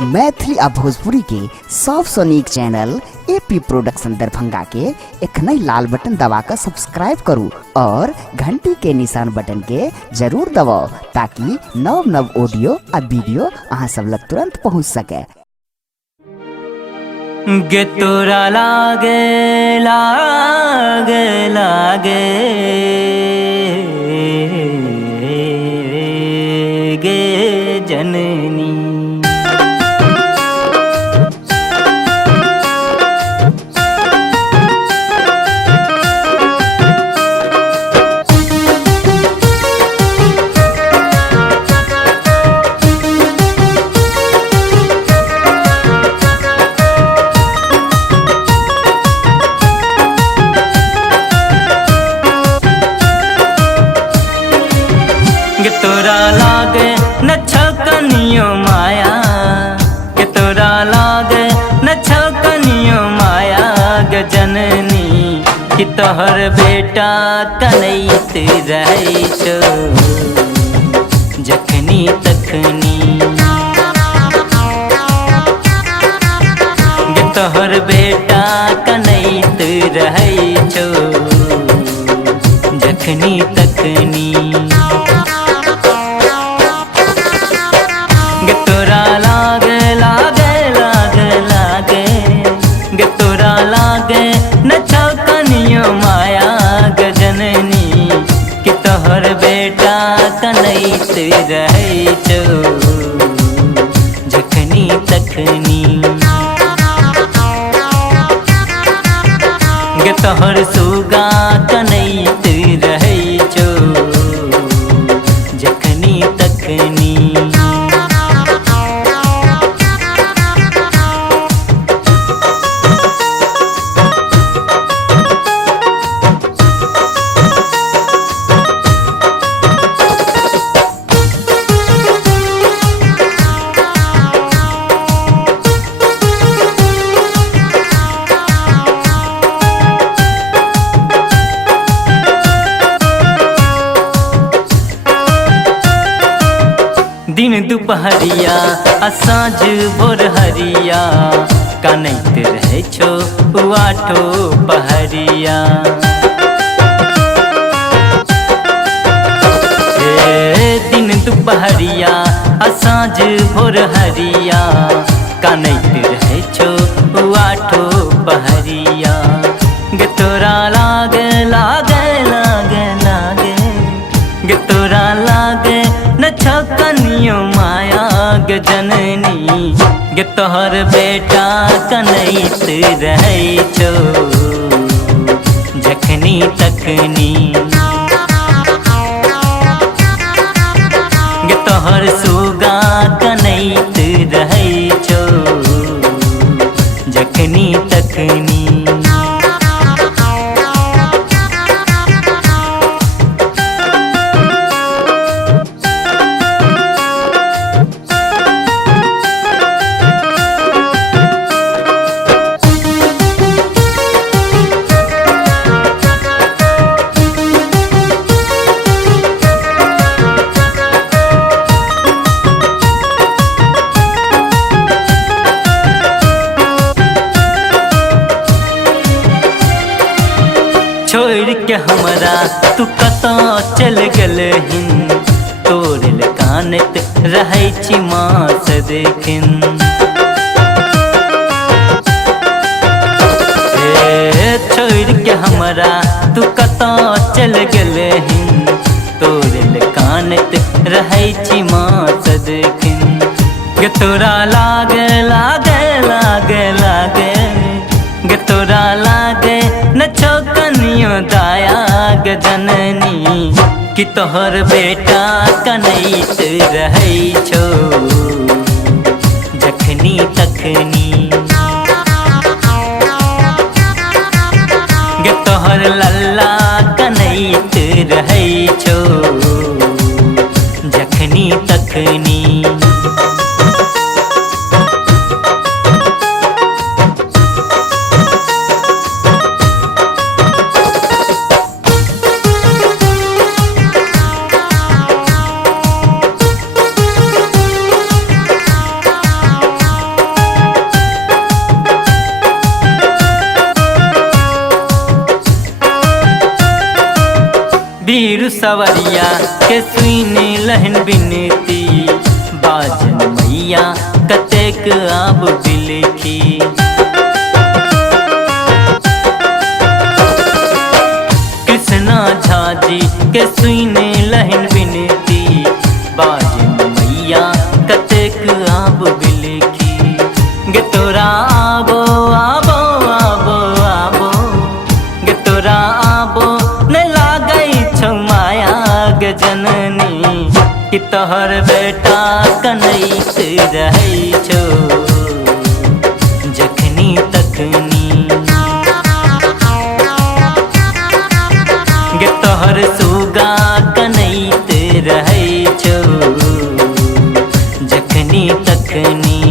मैथिली आ भोजपुरी के सबसे नीक चैनल एपी प्रोडक्शन दरभंगा के एखने लाल बटन दबाकर सब्सक्राइब करू और घंटी के निशान बटन के जरूर दबाओ ताकि नव नव ऑडियो आ वीडियो अहाँ सब लग तुरंत पहुंच सके। गे तोरा लागे लागे लागे गे जननी के तोरा लागे न छकनियो माया के तोरा लागे न छकनियो माया ग जननी कि तोहर बेटा कनैत रहैछो जखनी तखनी गे तोहर बेटा कनैत रहैछो जखनी तखनी कनैत रहैछो जखनी तखनी गे तोहर सुगा कनैत रहैछो जखनी तखनी दिन दुपहरिया आ साँझ भोर हरिया कनैत रहैछो आठो पहरिया दिन दुपहरिया आ साँझ भोर हरिया कनैत रहैछो आठो पहरिया गे तोरा लागे लागे लागे लागे गे तोरा लागे न छकनियो माया ग जननी गे तोहर बेटा कनैत रहैछो जखनी तखनी गे तोहर सुगा कनैत रहैछो जखनी तखनी छोड़ के हमरा तू कतौ चल गेलहिन तोरल कानत रहै छी मास देखिन छोड़ के हमरा तू कतौ चल गेलहिन तोरल कानत रहै छी मास देखिन गे तोरा लागे लागे लागे लागे गे तोरा लागे न छकनियो दाया ग जननी कि तोहर बेटा कनैत रहैछो जखनी तखनी गे तोहर लल्ला कनैत रहैछो जखनी तखनी सवरिया के सुने लहन बिनती बाजन मैया कतेक आब बिलखी कृष्णा झाजी के सुने लहन बिनती बाजन मैया कतेक आब बिलखी गे तोरा आबो आबो आबो आबो गे तोरा आबो न लागै छौ माया गे जननी कि तोहर बेटा कनैत रहै छौ जखनी तखनी गे तोहर सुगा कनैत रहै छौ जखनी तखनी